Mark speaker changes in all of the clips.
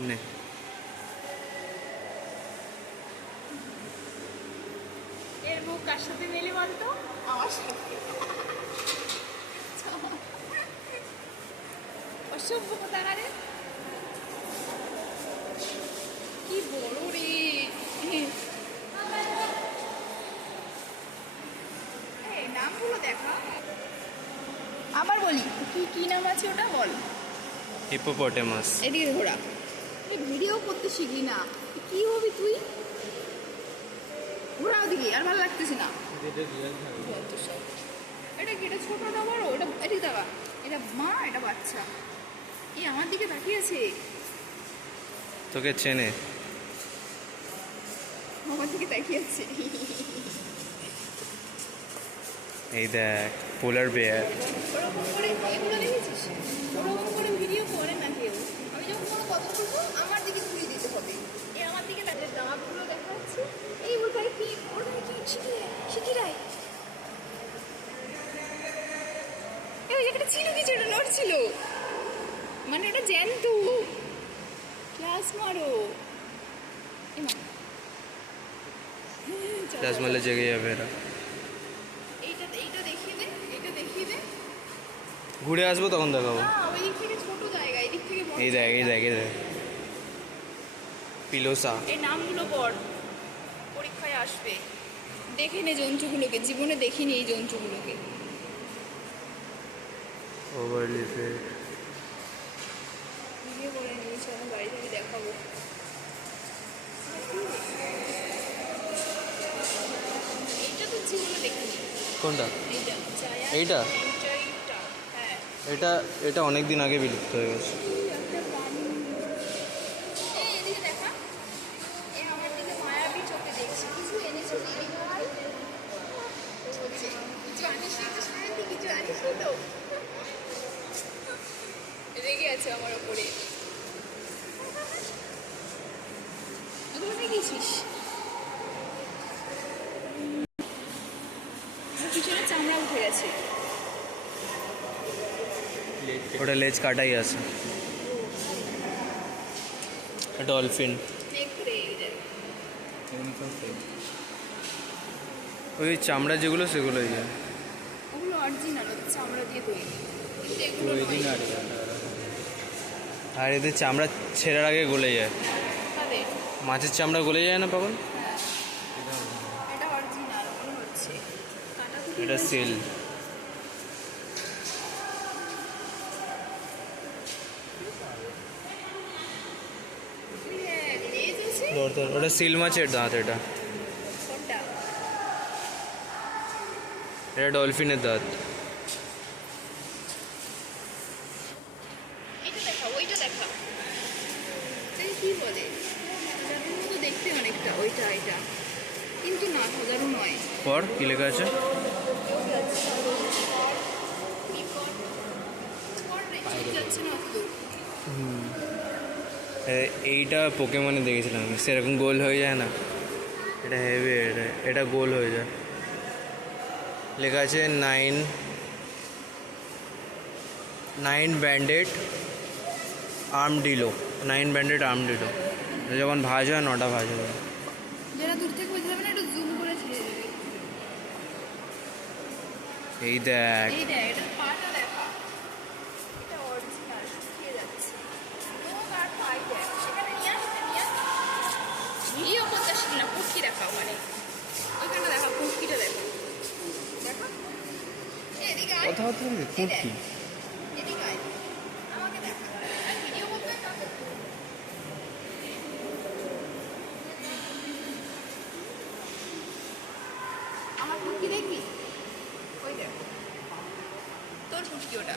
Speaker 1: নে।
Speaker 2: এর মুখ কার সাথে মেলে বলতো? আমার সাথে। অসভ্য কোথাকারে কি বড় রে? নামগুলো দেখা। আবার বলি কি কি নাম আছে ওটা? বল।
Speaker 1: হিপোপটেমাস।
Speaker 2: এদিকে ঘোরা। তুই ভিডিও করতে শিখলি না। কি হবি তুই? ঘোরা ওদিকে আর ভালো লাগতেছে না। এটা কি এটা ছোট না বড়? এটা এদিকে দেখা এটা মা এটা বাচ্চা? এই আমার দিকে তাকিয়ে আছে।
Speaker 1: তোকে চেনে।
Speaker 2: আমার দিকে তাকিয়ে আছে।
Speaker 1: এই দেখ পোলার বেয়ার
Speaker 2: এগুলো দেখেছিস? নড়ছিল মানে ওটা জ্যান্ত। ক্লাস মারো। এ মা। চল, চল,
Speaker 1: রাজমালে
Speaker 2: চল।
Speaker 1: জেগে যাবে এরা।
Speaker 2: এইটা এইটা দেখিয়ে দে এইটা দেখিয়ে দে।
Speaker 1: ঘুরে আসব তখন দেখাবো।
Speaker 2: ওই দিক থেকে ছোট জায়গা এই দিক থেকে বড়
Speaker 1: এই দেখ এই। দেখ এই দেখ। পিলোসা।
Speaker 2: এই নামগুলো পড়। পরীক্ষায় আসবে। দেখে নে জন্তুগুলোকে জীবনে দেখিনি এই জন্তুগুলোকে।
Speaker 1: ওভারলি
Speaker 2: ভিডিও করে নিয়েছি আমি বাড়ি থেকে দেখাবো। এইটা তো জীবনে দেখিনি
Speaker 1: কোনটা?
Speaker 2: এইটা
Speaker 1: এইটা?
Speaker 2: এইটা হ্যাঁ।
Speaker 1: এটা এটা অনেক দিন আগে বিলুপ্ত হয়ে গেছে
Speaker 2: একটা প্রাণী এই এদিকে দেখা এ আমার দিকে মায়াবী চোখে দেখছে কিছু এনেছো দিদি ভাই বলছে কিছু আনিস নি তো শান্তি কিছু আনিস নি তো রেগে আছে আমার ওপরে গেছিস? পিছনে চামড়া উঠে গেছে।
Speaker 1: ওটা লেজ কাটাই আছে। ডলফিন। ওই চামড়া যেগুলো সেগুলোই যায়।
Speaker 2: ওগুলো অরিজিনাল চামড়া দিয়ে তৈরি।
Speaker 1: আর এদের চামড়া ছেঁড়ার আগে গলে যায়? মাছের চামড়া গলে যায় না পাগল।
Speaker 2: এটা।
Speaker 1: সিল। ওটা সিল মাছের দাঁত এটা এটা ডলফিনের দাঁত
Speaker 2: এইটা দেখা, ওইটা দেখা। এটাকে কি বলে? হাজারের মতো দেখতে অনেকটা, ওইটা, এটা। কিন্তু না হাজারও নয়
Speaker 1: পর কি লেখা আছে। এইটা পোকেমনে দেখেছিলাম সেরকম গোল হয়ে যায় না। এটা হেভি এটা এটা গোল হয়ে যায়। লেখা আছে nine nine banded armadillo nine banded armadillo যখন ভাজ হয় নটা ভাজ হয়
Speaker 2: যারা দূর থেকে বুঝতে পারবে না একটু জুম করে ছেড়ে দেবে
Speaker 1: এই দেখ
Speaker 2: এই দেখ এটা পাটা দেখা। এটা অরিজিনাল শুকিয়ে যাচ্ছে। মুখ আর পাই দেখ সেখানে নিয়ে আসতে নিয়ে ভিডিও করতে না পুটকি দেখাও মানে। ওইখানটা দেখা পুটকিটা দেখো। দেখা এদিকে
Speaker 1: হচ্ছে
Speaker 2: এই দেখ,
Speaker 1: কুটকি
Speaker 2: এদিকে আয় আমাকে দেখা আর ভিডিও করতে হয় কাকে? আমার পুটকি দেখবি ওই দেখ তোর পুটকি ওটা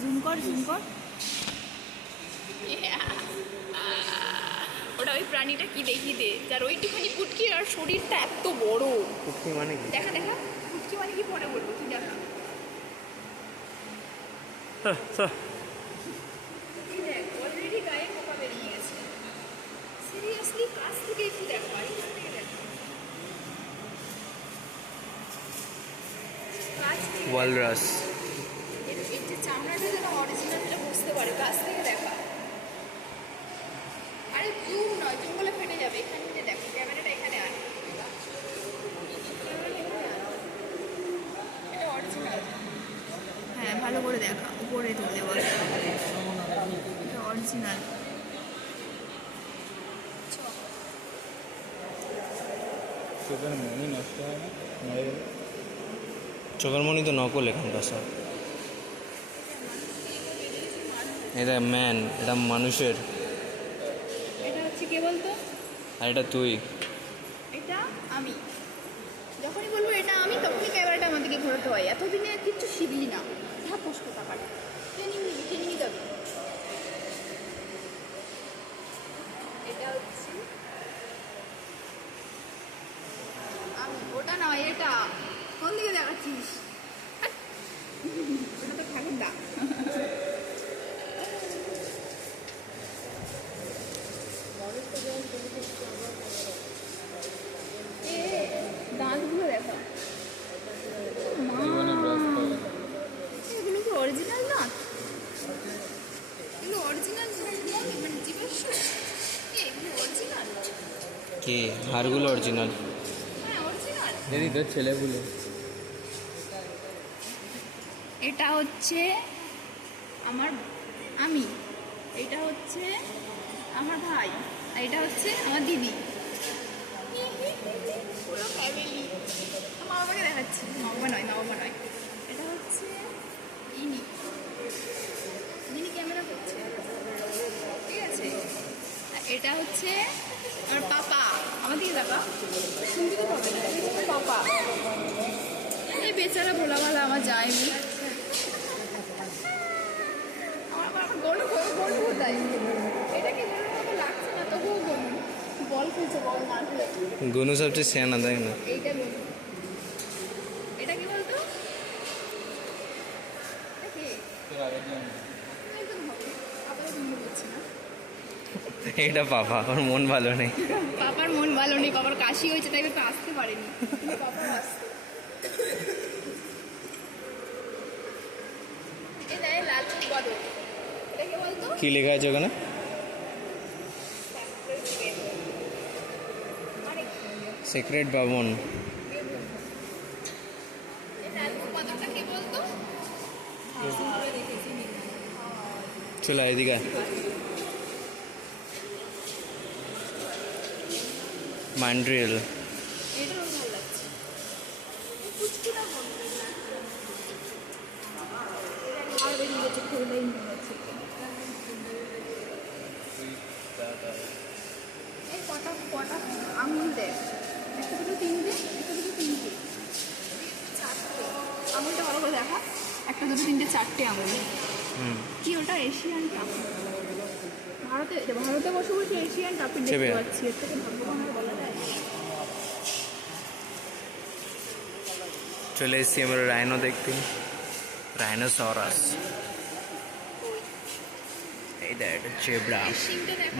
Speaker 2: জুম কর জুম কর ওটা ওই প্রাণীটা কি দেখি দে? যার ওইটুখানি পুটকি আর শরীরটা এত বড়।
Speaker 1: কুটকি মানে কি?
Speaker 2: দেখা দেখা। পুটকি মানে কি পরে বলব তুই দেখা সিরিয়াসলি কাছ থেকে একটু দেখ বাড়ি থেকে দেখ।
Speaker 1: ওয়ালরাস
Speaker 2: এর যে চামড়াটা যেটা অরিজিনাল বুঝতে পারে কাছ থেকে দেখা আরে জুম নয় জুম বলে ফেটে যাবে এখান থেকে দেখো ক্যামেরাটা এখানে আন এটা অরিজিনাল হ্যাঁ ভালো করে দেখা উপরে এটা অরিজিনাল
Speaker 3: চোখের মনি নষ্ট হয় না?
Speaker 1: চোখের মনি তো নকল এখানকার সব। এটা ম্যান এটা মানুষের।
Speaker 2: এটা হচ্ছে কে বলতো?
Speaker 1: আর এটা তুই
Speaker 2: এটা আমি যখনই বলব এটা আমি তখনই ঘোরাতে হয়। এতদিনে কিচ্ছু শিখলি না। যা কষ্ট টাকাটা ট্রেনিং নিবি ট্রেনিং যাবি? এটা হচ্ছে আমি, ওটা নয় এটা। কোন দিকে দেখাচ্ছিস হাট। ওটা তো ঠাকুর দা এ দাঁতগুলো দেখো মা
Speaker 3: জীবনে ব্রাশ করে
Speaker 2: এগুলো কি অরিজিনাল না এগুলো অরিজিনাল মানে জীবাশ্ম এ, এগুলো অরিজিনাল
Speaker 1: হারগুলো অরিজিনাল
Speaker 2: হ্যাঁ অরিজিনাল
Speaker 3: দিদি তোর ছেলেগুলো।
Speaker 2: এটা হচ্ছে আমার আমি। এটা হচ্ছে আমার ভাই। আর এটা হচ্ছে আমার দিদি। পুরো ফ্যামিলি মা বাবাকে দেখাচ্ছি। মা বাবা নয় মা বাবা নয়। এটা হচ্ছে ইনি। যিনি ক্যামেরা করছে। ঠিক আছে? এটা হচ্ছে আমার পাপা আমার দিকে দেখা শুনতে তো পাবে না এটা হচ্ছে পাপা এই বেচারা ভোলাওয়ালা আমার যায়নি। গনু গনু গনু কোথায় লাগছে না? তবুও গনু বল খেলছে বল মার
Speaker 1: গনু সবচেয়ে সেনা তাই না।
Speaker 2: এইটা গনু। এটা কি বলতো? এটা কে?
Speaker 3: আগে দিয়ে
Speaker 2: একদম হবে। আবার ঘুমিয়ে পড়ছে না।
Speaker 1: এটা পাপা ওর মন ভালো নেই।
Speaker 2: পাপার মন ভালো নেই পাপার কাশি হয়েছে তাই একটু আসতে পারেনি। পাপা আসতে কে
Speaker 1: লেখা আছে ওখানে? সিক্রেট
Speaker 2: বলতো?
Speaker 1: চলো এদিকে মান্ড্রিল
Speaker 2: এটাও ভালো লাগছে কুচকুটা বন্ধ আর বেরিয়ে গেছে খুললেই মনে হচ্ছে এই কটা কটা আঙুল দেখ একটা দুটো তিনটে একটা দুটো তিনটে চারটে আঙুলটা ভালো করে দেখা একটা দুটো তিনটে চারটে আঙুল কি ওটা এশিয়ান ভারতে ভারতে বসে বসে এশিয়ান কাপে দেখতে পাচ্ছি এর থেকে ভাগ্যবান বলা যায় না।
Speaker 1: চলে এসেছি আমরা রাইনো দেখতে। রাইনোসরাস। এই দেখ জেব্রা।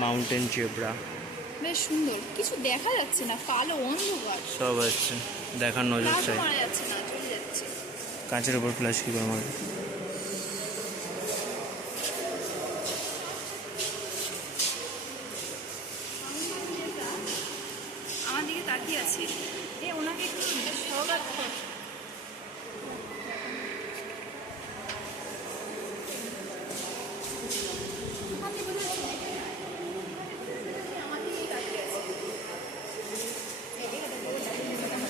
Speaker 1: Mountain zebra.
Speaker 2: বেশ সুন্দর। কিছু দেখা যাচ্ছে না কালো অন্ধকার।
Speaker 1: সব আছে দেখার নজর চাই। কাঁচের উপর ফ্ল্যাশ কি করে মারবে
Speaker 2: আমার দিকে তাকিয়ে আছে। এ ওনাকে একটু সহগাত কর হাতে বোঝা যাচ্ছে না। আমার দিকেই তাকিয়ে আছে। এদিকে দেখো, এদিকে দেখো।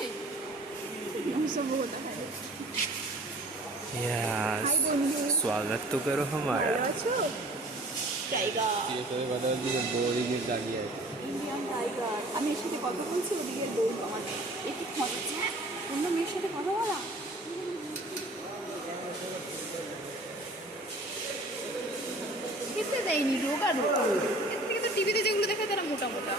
Speaker 2: এই, नमस्कार होता है
Speaker 1: यस
Speaker 2: हाय बंधु
Speaker 1: स्वागत तो करो हमारा
Speaker 2: ভালো আছো টাইগার
Speaker 3: দিয়ে তোর কথা বলছি যে বৌদি গিয়ে দাঁড়িয়ে আছে
Speaker 2: ইন্ডিয়ান টাইগার আমি এর সাথে কথা বলছি ওদিকে বউ আমার একটু খজাচ্ছে হ্যাঁ অন্য মেয়ের সাথে কথা বলা খেতে দেয়নি রোগা রোগা এর থেকে তো টিভিতে যেগুলো দেখে তারা মোটা মোটা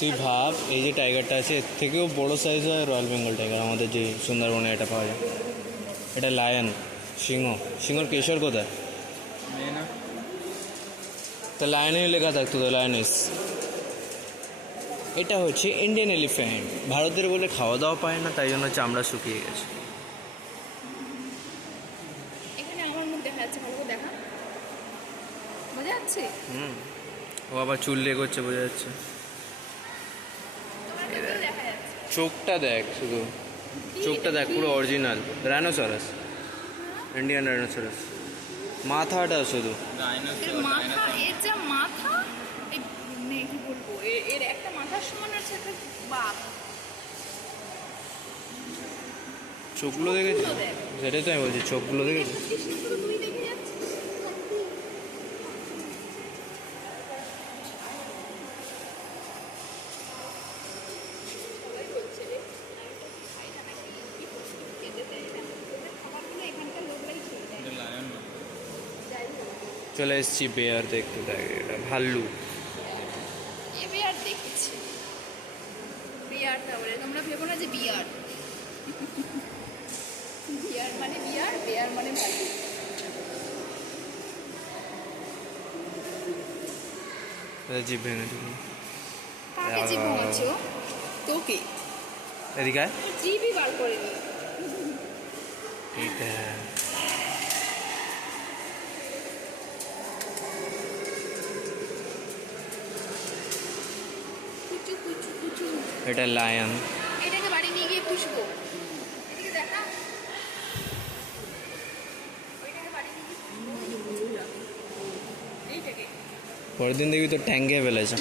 Speaker 1: তুই ভাব? এই যে টাইগারটা আছে এর থেকেও বড় সাইজ হয় রয়্যাল বেঙ্গল টাইগার আমাদের যে সুন্দরবনে এটা পাওয়া যায়। এটা লায়ন সিংহ। সিংহর কেশর কোথায়?
Speaker 3: না
Speaker 1: তো লায়নে লেখা থাকতো তো লায়নিস এটা হচ্ছে ইন্ডিয়ান এলিফ্যান্ট ভারতের বলে খাওয়া দাওয়া পায় না তাই জন্য চামড়া শুকিয়ে গেছে।
Speaker 2: এখানে আমার মুখ দেখা যাচ্ছে ভালো করে দেখা। বোঝা যাচ্ছে?
Speaker 1: হুম। ও আবার চুল লেগ হচ্ছে বোঝা যাচ্ছে
Speaker 2: তোমার ভেতরে দেখা যাচ্ছে
Speaker 1: চোখটা দেখ শুধু চোখটা দেখ পুরো অরিজিনাল রাইনোসরাস ইন্ডিয়ান রাইনোসরাস মাথাটা শুধু
Speaker 2: মাথা এর যা মাথা মানে কি বলব এর একটা মাথার সমান আছে একটা বাঘ
Speaker 1: চোখগুলো দেখেছি সেটাই তো আমি বলছি চোখগুলো দেখেছি
Speaker 2: বুঝছিস না শুধু তুই দেখে যাচ্ছিস সবাই বলছে রে, আমি তো খাই না নাকি, কি করছি, খেতে দেয় না। ওদের খাবারগুলো এখানকার লোকরাই খেয়ে নেয়। যাই হোক,
Speaker 1: চলে এসেছি বেয়ার দেখতে দেখ এটা ভাল্লু
Speaker 2: এ বিয়ার দেখেছি। বিয়ারটা বলে তোমরা ভেবো না যে বিয়ার বিয়ার মানে বিয়ার বেয়ার মানে
Speaker 1: ভেঙে দিল
Speaker 2: কাকে তোকে।
Speaker 1: এদিকে।
Speaker 2: জিভই বার করে নি
Speaker 1: এটা এটা লায়ন
Speaker 2: এটাকে বাড়ি নিয়ে গিয়ে পুষবো। এদিকে দেখা।
Speaker 1: পরের দিন দেখবি তো ট্যাঙ্কে ফেলেছে।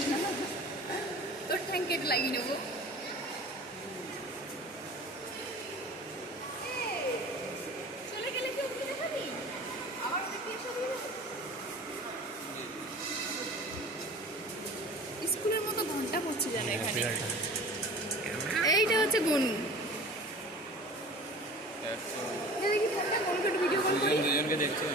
Speaker 2: তোর ট্যাঙ্কেট লাগিয়ে নেব? স্কুলের মতো ঘণ্টা পড়ছে জানো এখানে। হচ্ছে গনু। দেখি থাকা গনুকে একটু ভিডিও কল করি।
Speaker 3: দুজন দুজনকে দেখছি